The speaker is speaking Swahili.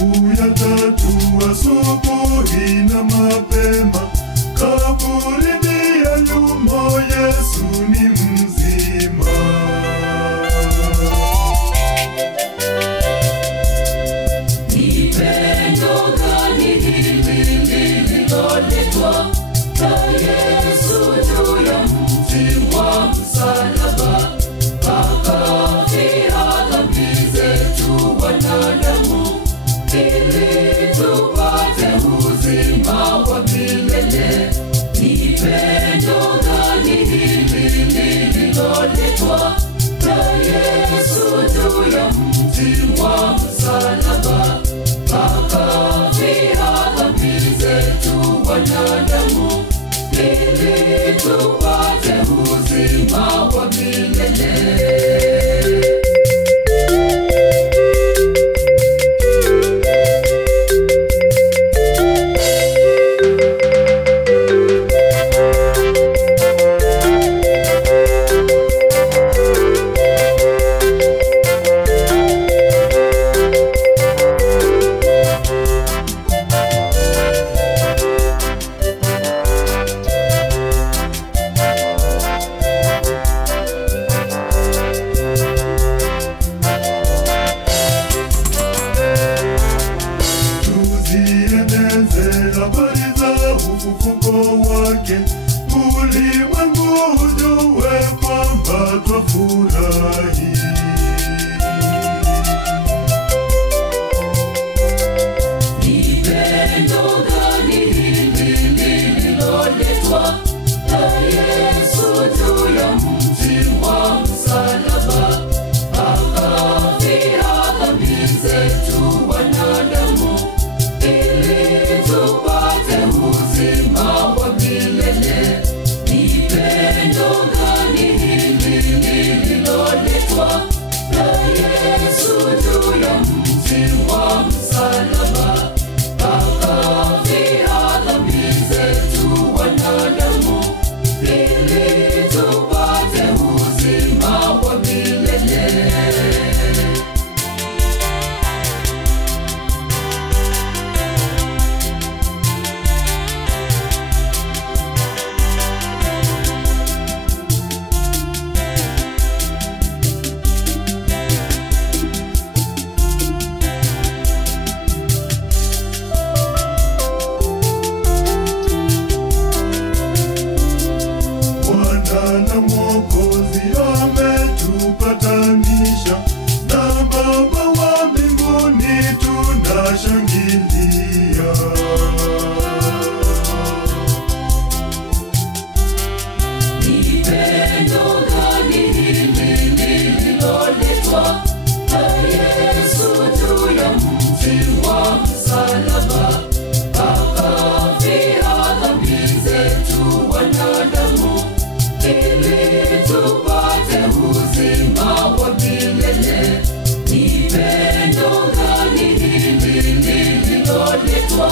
siku ya tatu asubuhi na mapema, kaburini hayumo, Yesu ni mzima. Ni pendo gani hili lililoletwa na Yesu juu ya mti wa msalaba, akafia dhambi zetu wanadamu, ili tupate uzima wa milele. Ni pendo gani hili lililoletwa na Yesu juu ya mti wa msalaba, akafia dhambi zetu wanadamu, ili tupate uzima wa milele. Habari za ufufuko wake, ulimwengu ujue kwamba twafurahi. Ni pendo gani hili lililoletwa na Yesu juu ya mti wa msalaba, akafia dhambi zetu wanadamu, ili tupate uzima wa milele. Ni pendo gani hili lililoletwa na Yesu juu ya mti wa msalaba, akafia dhambi zetu wanadamu, ili tupate uzima wa milele. Na Mwokozi ametupatanisha na Baba wa mbinguni, tunashangilia. Ni pendo gani hili lililoletwa na Yesu juu ya mti wa msalaba, akafia dhambi zetu wanadamu, ili tupate uzima wa milele. Ni pendo gani hili lililoletwa